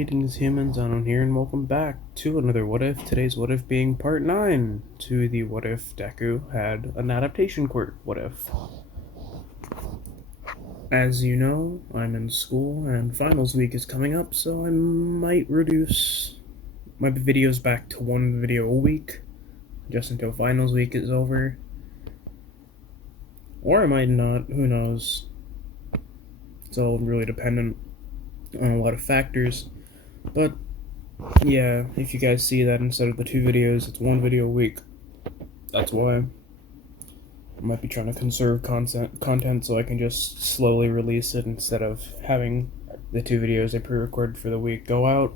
Greetings humans, I'm here and welcome back to another What If. Today's What If being part 9 to the What If Deku had an adaptation quirk. What if? As you know, I'm in school and finals week is coming up, so I might reduce my videos back to one video a week, just until finals week is over. Or I might not, who knows. It's all really dependent on a lot of factors. But yeah, if you guys see that instead of the 2 videos, it's 1 video a week. That's why. I might be trying to conserve content so I can just slowly release it instead of having the 2 videos I pre-recorded for the week go out.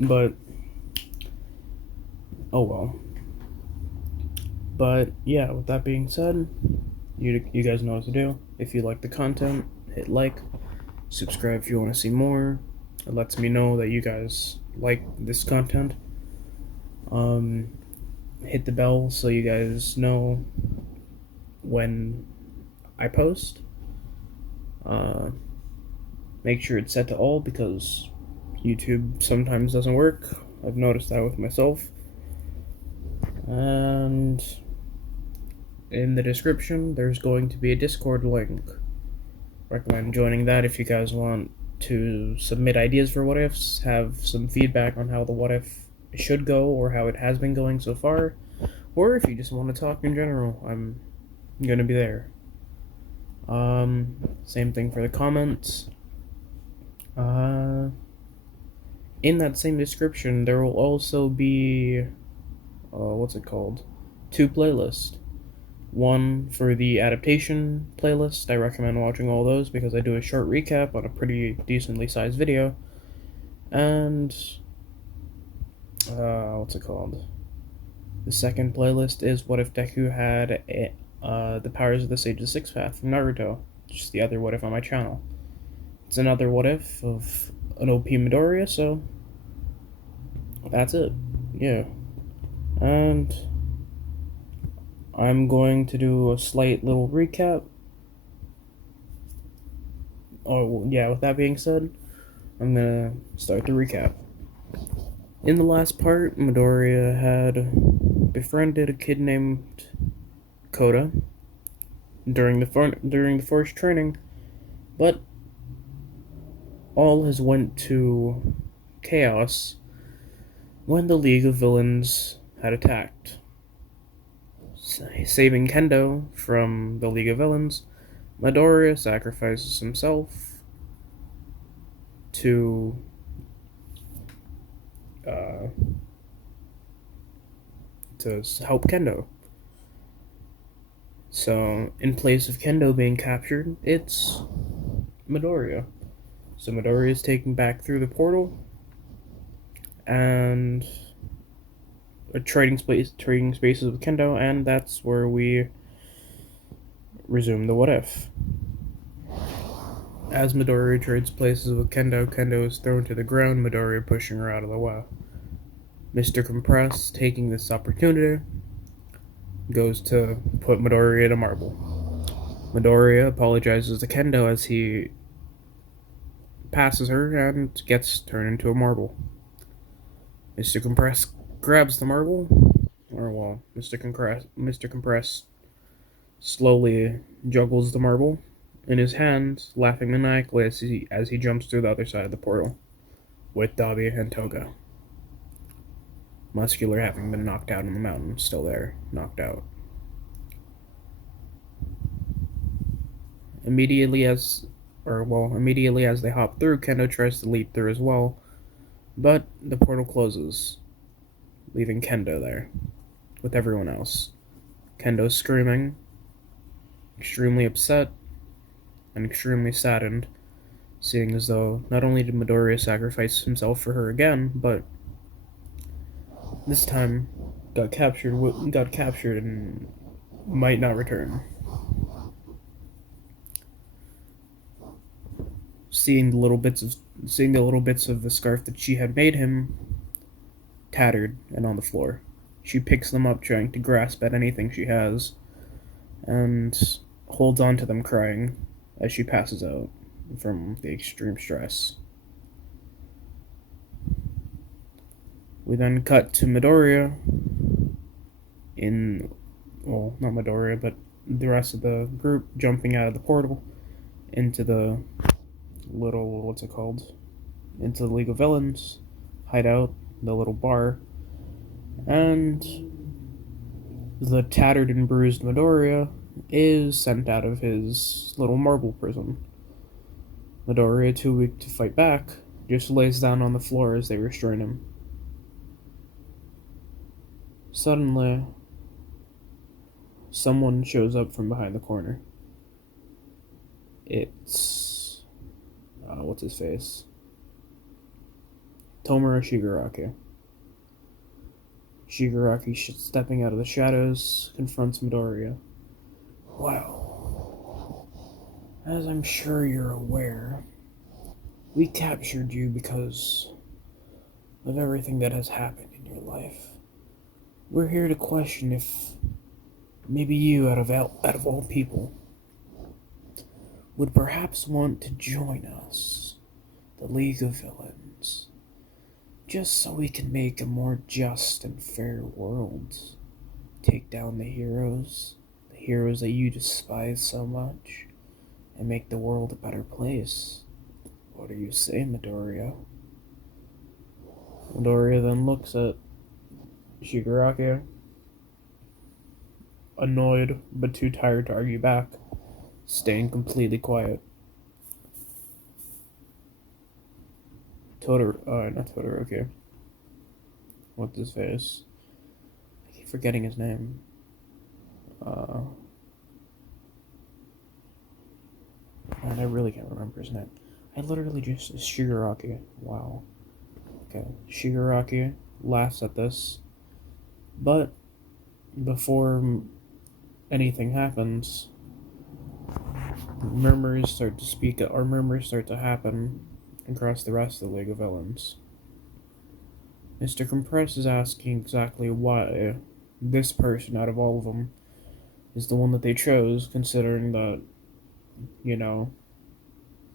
But oh well. But yeah, with that being said, you guys know what to do. If you like the content, hit like, subscribe if you want to see more. It lets me know that you guys like this content. Hit the bell so you guys know when I post. Make sure it's set to all because YouTube sometimes doesn't work. I've noticed that with myself. And in the description, there's going to be a Discord link. Recommend joining that if you guys want to submit ideas for what ifs, have some feedback on how the what if should go or how it has been going so far, or if you just want to talk in general, I'm gonna be there. Same thing for the comments. In that same description, there will also be, what's it called? 2 playlists. One for the adaptation playlist. I recommend watching all those because I do a short recap on a pretty decently sized video. And, what's it called? The second playlist is What If Deku had the powers of the Sage of Six Path from Naruto. Just the other What If on my channel. It's another What If of an OP Midoriya, so that's it. Yeah. And I'm going to do a slight little recap. Oh, yeah, with that being said, I'm gonna start the recap. In the last part, Midoriya had befriended a kid named Koda during the first training, but all has went to chaos when the League of Villains had attacked. Saving Kendo from the League of Villains, Midoriya sacrifices himself to help Kendo. So, in place of Kendo being captured, it's Midoriya. So Midoriya is taken back through the portal, and trading spaces with Kendo, and that's where we resume the what if. As Midoriya trades places with Kendo, Kendo is thrown to the ground, Midoriya pushing her out of the way. Mr. Compress, taking this opportunity, goes to put Midoriya in a marble. Midoriya apologizes to Kendo as he passes her and gets turned into a marble. Mr. Compress grabs the marble, Mr. Compress slowly juggles the marble in his hands, laughing maniacally as he jumps through the other side of the portal, with Dabi and Toga. Muscular having been knocked out in the mountain, still there, knocked out. Immediately as they hop through, Kendo tries to leap through as well, but the portal closes, leaving Kendo there, with everyone else. Kendo screaming, extremely upset, and extremely saddened, seeing as though not only did Midoriya sacrifice himself for her again, but this time got captured and might not return. Seeing the little bits of the scarf that she had made him tattered and on the floor. She picks them up, trying to grasp at anything she has, and holds on to them, crying as she passes out from the extreme stress. We then cut to Midoriya in, well, not Midoriya, but the rest of the group jumping out of the portal into the little, what's it called? Into the League of Villains hideout, the little bar, and the tattered and bruised Midoriya is sent out of his little marble prison. Midoriya, too weak to fight back, just lays down on the floor as they restrain him. Suddenly, someone shows up from behind the corner. It's what's his face? Tomura Shigaraki. Shigaraki, stepping out of the shadows, confronts Midoriya. Well, as I'm sure you're aware, we captured you because of everything that has happened in your life. We're here to question if maybe you, out of all people, would perhaps want to join us, the League of Villains, just so we can make a more just and fair world. Take down the heroes that you despise so much, and make the world a better place. What do you say, Midoriya? Midoriya then looks at Shigaraki, annoyed but too tired to argue back, staying completely quiet. Not Todoroki. What's his face? I keep forgetting his name. Man, I really can't remember his name. I literally just Shigaraki. Wow. Okay, Shigaraki laughs at this, but before anything happens, murmurs start to happen across the rest of the League of Villains. Mr. Compress is asking exactly why this person out of all of them is the one that they chose, considering that,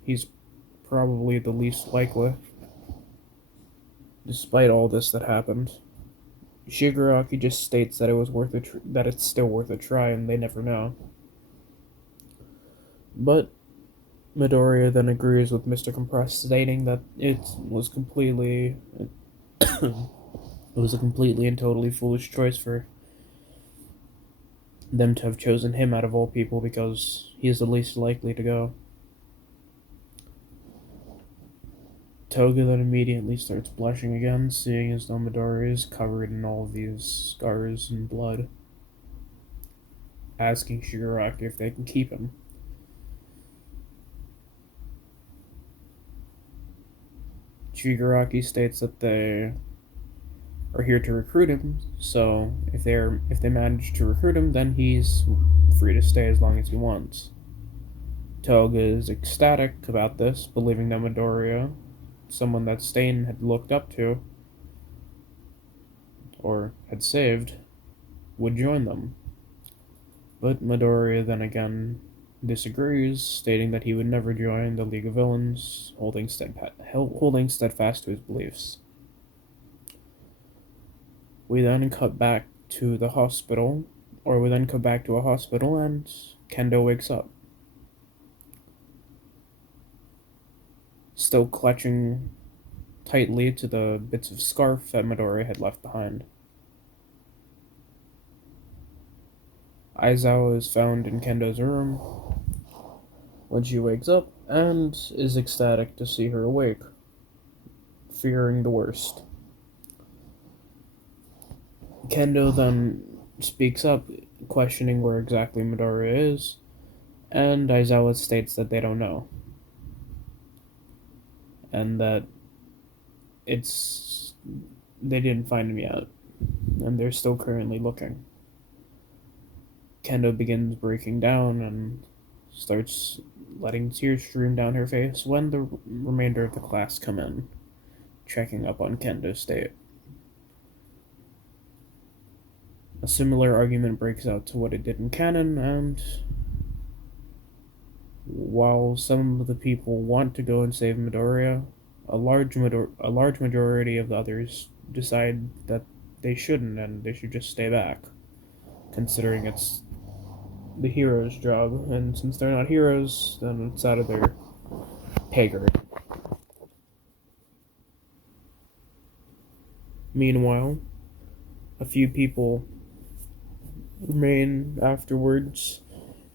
he's probably the least likely, despite all this that happened. Shigaraki just states that that it's still worth a try, and they never know. But Midoriya then agrees with Mr. Compress, stating that it was a completely and totally foolish choice for them to have chosen him out of all people because he is the least likely to go. Toga then immediately starts blushing again, seeing as though Midoriya is covered in all of these scars and blood, asking Shigaraki if they can keep him. Shigaraki states that they are here to recruit him, so if they manage to recruit him, then he's free to stay as long as he wants. Toga is ecstatic about this, believing that Midoriya, someone that Stain had looked up to, or had saved, would join them. But Midoriya then again disagrees, stating that he would never join the League of Villains, holding steadfast to his beliefs. We then cut back to a hospital, and Kendo wakes up. Still clutching tightly to the bits of scarf that Midoriya had left behind. Aizawa is found in Kendo's room when she wakes up and is ecstatic to see her awake, fearing the worst. Kendo then speaks up, questioning where exactly Midoriya is, and Aizawa states that they don't know, and that they didn't find him yet, and they're still currently looking. Kendo begins breaking down and starts letting tears stream down her face when the remainder of the class come in, checking up on Kendo's state. A similar argument breaks out to what it did in canon, and while some of the people want to go and save Midoriya, a large majority of the others decide that they shouldn't and they should just stay back, considering it's the hero's job, and since they're not heroes, then it's out of their pay grade. Meanwhile, a few people remain afterwards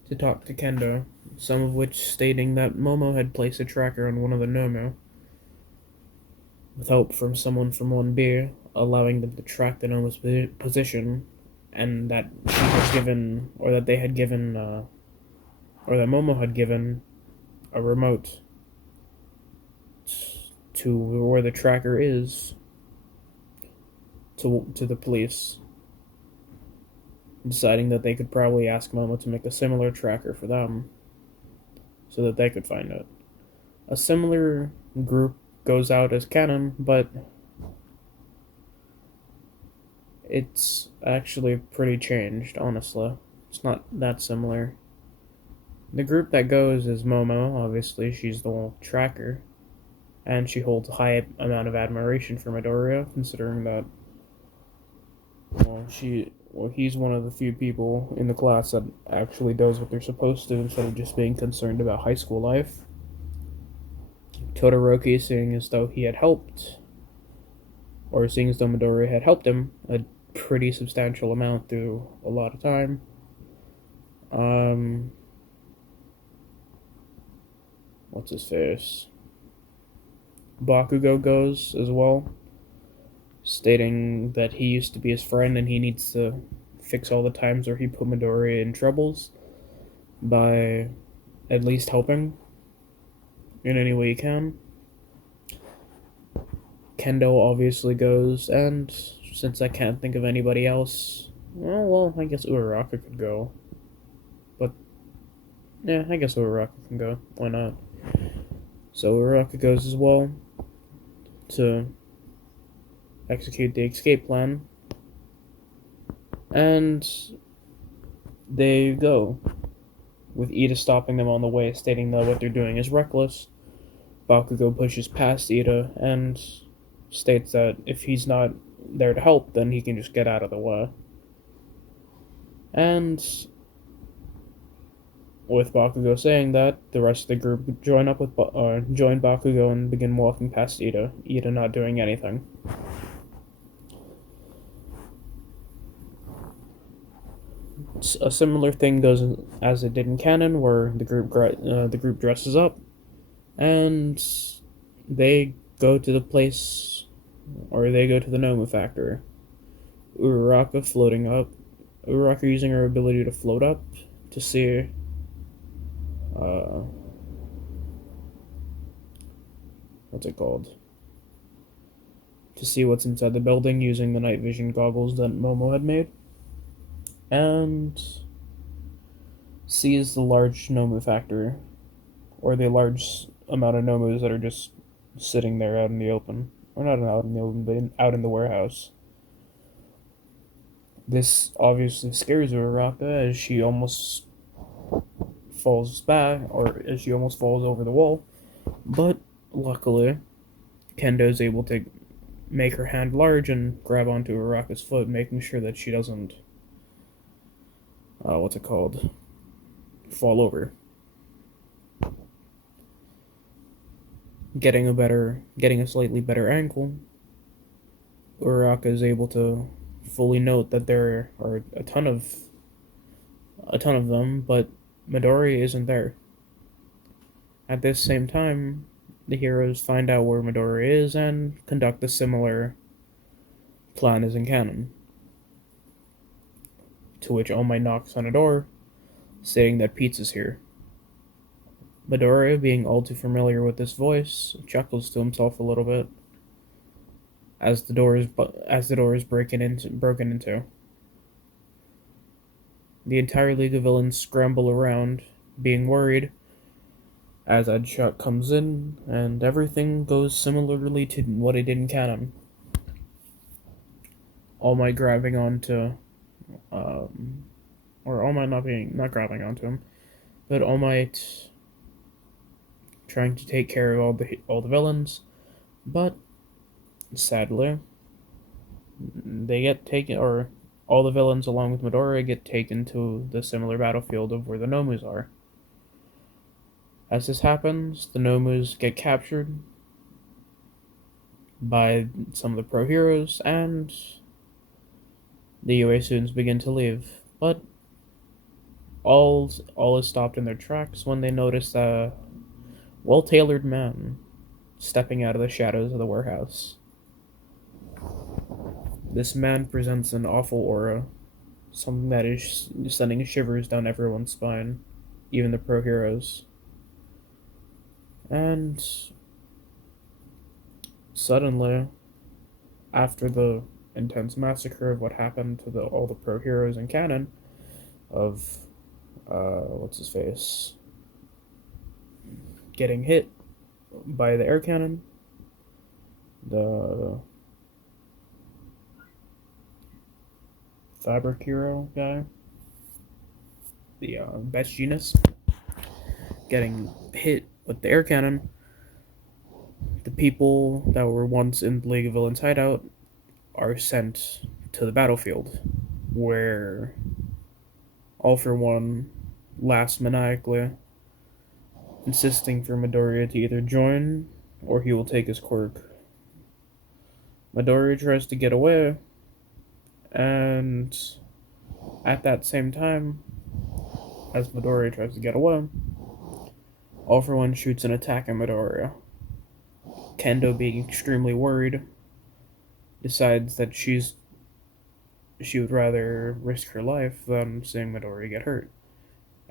to talk to Kendo, some of which stating that Momo had placed a tracker on one of the Nomu, with help from someone from 1B, allowing them to track the Nomu's position, and that she had given, or that they had given, or that Momo had given a remote to where the tracker is to the police, deciding that they could probably ask Momo to make a similar tracker for them so that they could find it. A similar group goes out as canon, but it's actually pretty changed, honestly. It's not that similar. The group that goes is Momo, obviously, she's the tracker, and she holds a high amount of admiration for Midoriya, considering that, he's one of the few people in the class that actually does what they're supposed to instead of just being concerned about high school life. Todoroki, seeing as though he had helped, or seeing as though Midoriya had helped him a pretty substantial amount through a lot of time. What's his face? Bakugo goes as well, stating that he used to be his friend and he needs to fix all the times where he put Midoriya in troubles by at least helping in any way he can. Kendo obviously goes, and since I can't think of anybody else, well, I guess Uraraka could go. But, yeah, I guess Uraraka can go. Why not? So Uraraka goes as well to execute the escape plan, and they go, with Ida stopping them on the way, stating that what they're doing is reckless. Bakugo pushes past Ida and states that if he's not there to help, then he can just get out of the way. And with Bakugo saying that, the rest of the group join Bakugo and begin walking past Ida not doing anything. A similar thing goes as it did in canon, where the group dresses up, and they go to the place, or they go to the Nomu factory. Uraraka floating up. Uraraka using her ability to float up to see what's it called? To see what's inside the building using the night vision goggles that Momo had made. And sees the large Nomu factory, or the large amount of Nomus that are just sitting there out in the open. Or not out in the open, but out in the warehouse. This obviously scares Uraraka as she almost falls back, or as she almost falls over the wall. But luckily, Kendo's able to make her hand large and grab onto Uraraka's foot, making sure that she doesn't fall over. Getting a slightly better ankle, Uraraka is able to fully note that there are a ton of them, but Midori isn't there. At this same time, the heroes find out where Midori is and conduct a similar plan as in canon. To which All Might knocks on a door, stating that Pizza's here. Midoriya, being all too familiar with this voice, chuckles to himself a little bit as the door is broken into. The entire League of Villains scramble around, being worried, as Deadshot comes in, and everything goes similarly to what it did in canon. All Might grabbing onto, or All Might not grabbing onto him, but All Might trying to take care of all the villains, but sadly, They get taken, or all the villains along with Midoriya get taken to the similar battlefield of where the Nomus are. As this happens, the Nomus get captured by some of the pro heroes, and the UA students begin to leave. But all is stopped in their tracks when they notice a well-tailored man stepping out of the shadows of the warehouse. This man presents an awful aura, something that is sending shivers down everyone's spine, even the pro heroes. And suddenly, after the intense massacre of what happened to all the pro heroes in canon, of what's his face getting hit by the air cannon, the fabric hero guy, the best genus, getting hit with the air cannon, the people that were once in League of Villains hideout are sent to the battlefield, where All for One laughs maniacally, insisting for Midoriya to either join or he will take his quirk. Midoriya tries to get away, and at that same time, as Midoriya tries to get away, All for One shoots an attack at Midoriya. Kendo, being extremely worried, decides that she would rather risk her life than seeing Midoriya get hurt,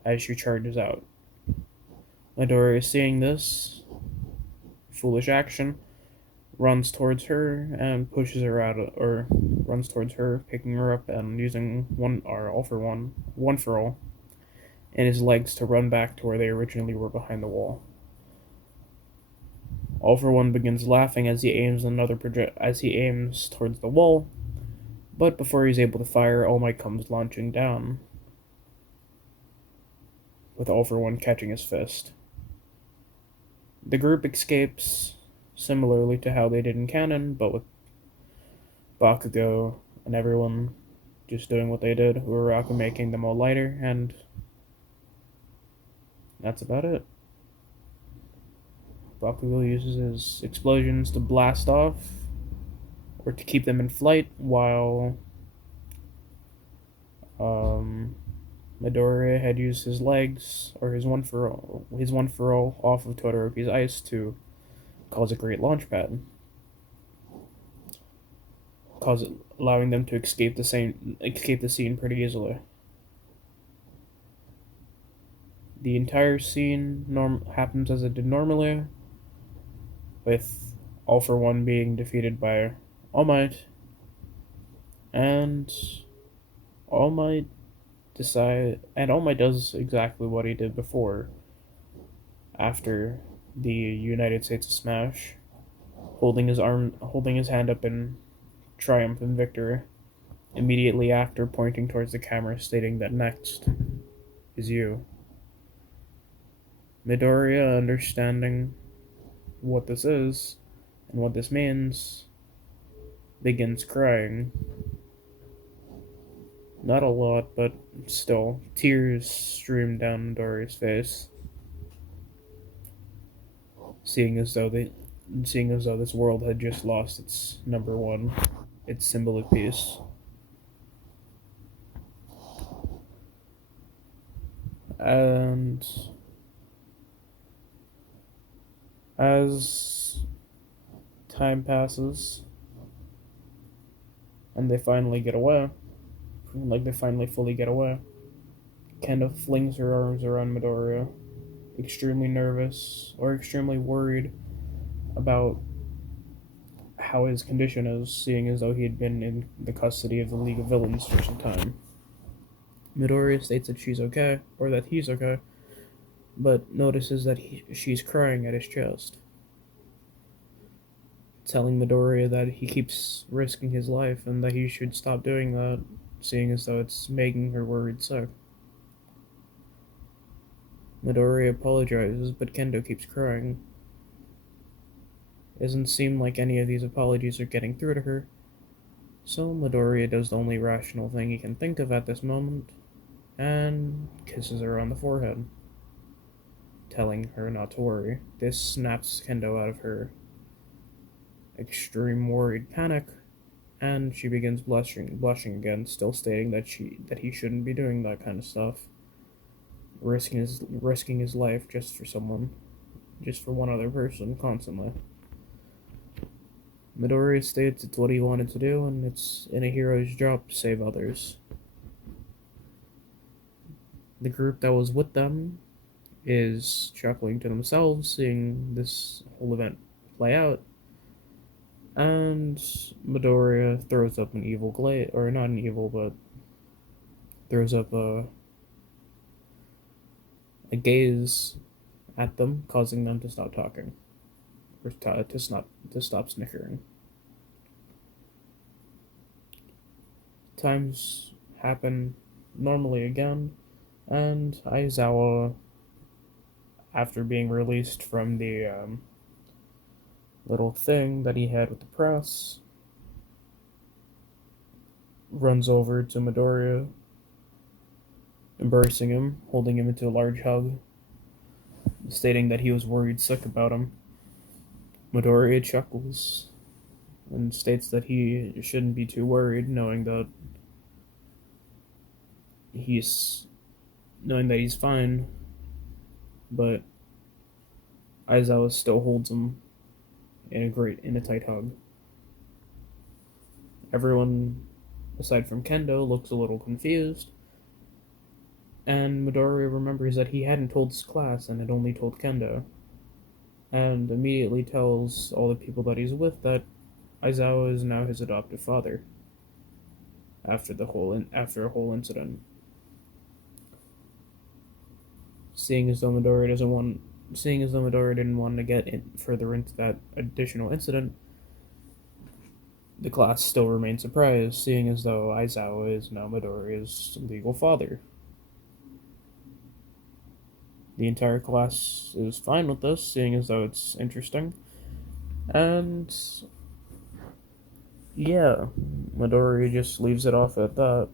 as she charges out. Midoriya, seeing this foolish action, runs towards her and pushes her out, or runs towards her, picking her up and using all for one for all, in his legs to run back to where they originally were behind the wall. All for One begins laughing as he aims towards the wall, but before he's able to fire, All Might comes launching down, with All for One catching his fist. The group escapes, similarly to how they did in canon, but with Bakugo and everyone just doing what they did, Uraraka making them all lighter, and that's about it. Bakugo uses his explosions to blast off, or to keep them in flight, while Midoriya had used his legs, or his one for all off of Todoroki's ice to cause a great launch pad, allowing them to escape the scene pretty easily. The entire scene happens as it did normally, with All for One being defeated by All Might, and All Might does exactly what he did before, after the United States of Smash, holding his hand up in triumph and victory, immediately after pointing towards the camera, stating that next is you. Midoriya, understanding what this is and what this means, begins crying. Not a lot, but still, tears stream down Midoriya's face, seeing as though this world had just lost its number one, its symbol of peace. And as time passes and they finally get away, they finally fully get away, Kendo flings her arms around Midoriya, extremely nervous or extremely worried about how his condition is, seeing as though he had been in the custody of the League of Villains for some time. Midoriya states that she's okay, or that he's okay, but notices that she's crying at his chest, telling Midoriya that he keeps risking his life and that he should stop doing that, seeing as though it's making her worried sick. Midoriya apologizes, but Kendo keeps crying. It doesn't seem like any of these apologies are getting through to her, So Midoriya does the only rational thing he can think of at this moment and kisses her on the forehead, telling her not to worry. This snaps Kendo out of her extreme worried panic, and she begins blushing again, still stating that he shouldn't be doing that kind of stuff, risking his life just for one other person, constantly. Midoriya states it's what he wanted to do, and it's in a hero's job to save others. The group that was with them is chuckling to themselves, seeing this whole event play out, and Midoriya throws up an evil glade, or not an evil, but throws up a gaze at them, causing them to stop talking, or to stop snickering. Times happen normally again, and Aizawa, after being released from the little thing that he had with the press, runs over to Midoriya, embracing him, holding him into a large hug, stating that he was worried sick about him. Midoriya chuckles and states that he shouldn't be too worried, he's knowing that he's fine, but Aizawa still holds him in a tight hug. Everyone, aside from Kendo, looks a little confused, and Midoriya remembers that he hadn't told his class and had only told Kendo, and immediately tells all the people that he's with that Aizawa is now his adoptive father. After a whole incident, seeing as though Midoriya didn't want to get further into that additional incident, the class still remained surprised, seeing as though Aizawa is now Midoriya's legal father. The entire class is fine with this, seeing as though it's interesting. And yeah, Midoriya just leaves it off at that.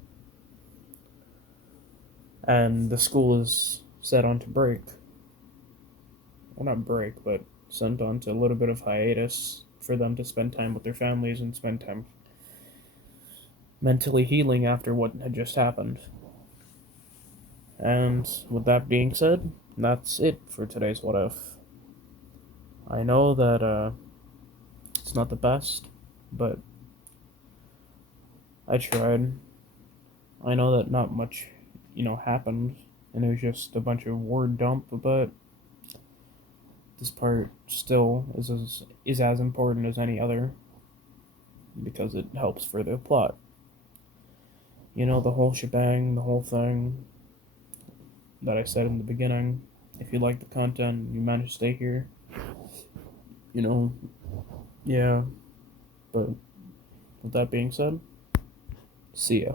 And the school is set on to break. Well, not break, but sent on to a little bit of hiatus for them to spend time with their families and spend time mentally healing after what had just happened. And with that being said, that's it for today's What If. I know that it's not the best, but I tried. I know that not much, happened, and it was just a bunch of word dump, but this part still is as important as any other, because it helps for the plot. The whole shebang, the whole thing that I said in the beginning. If you like the content, you manage to stay here, yeah. But with that being said, see ya.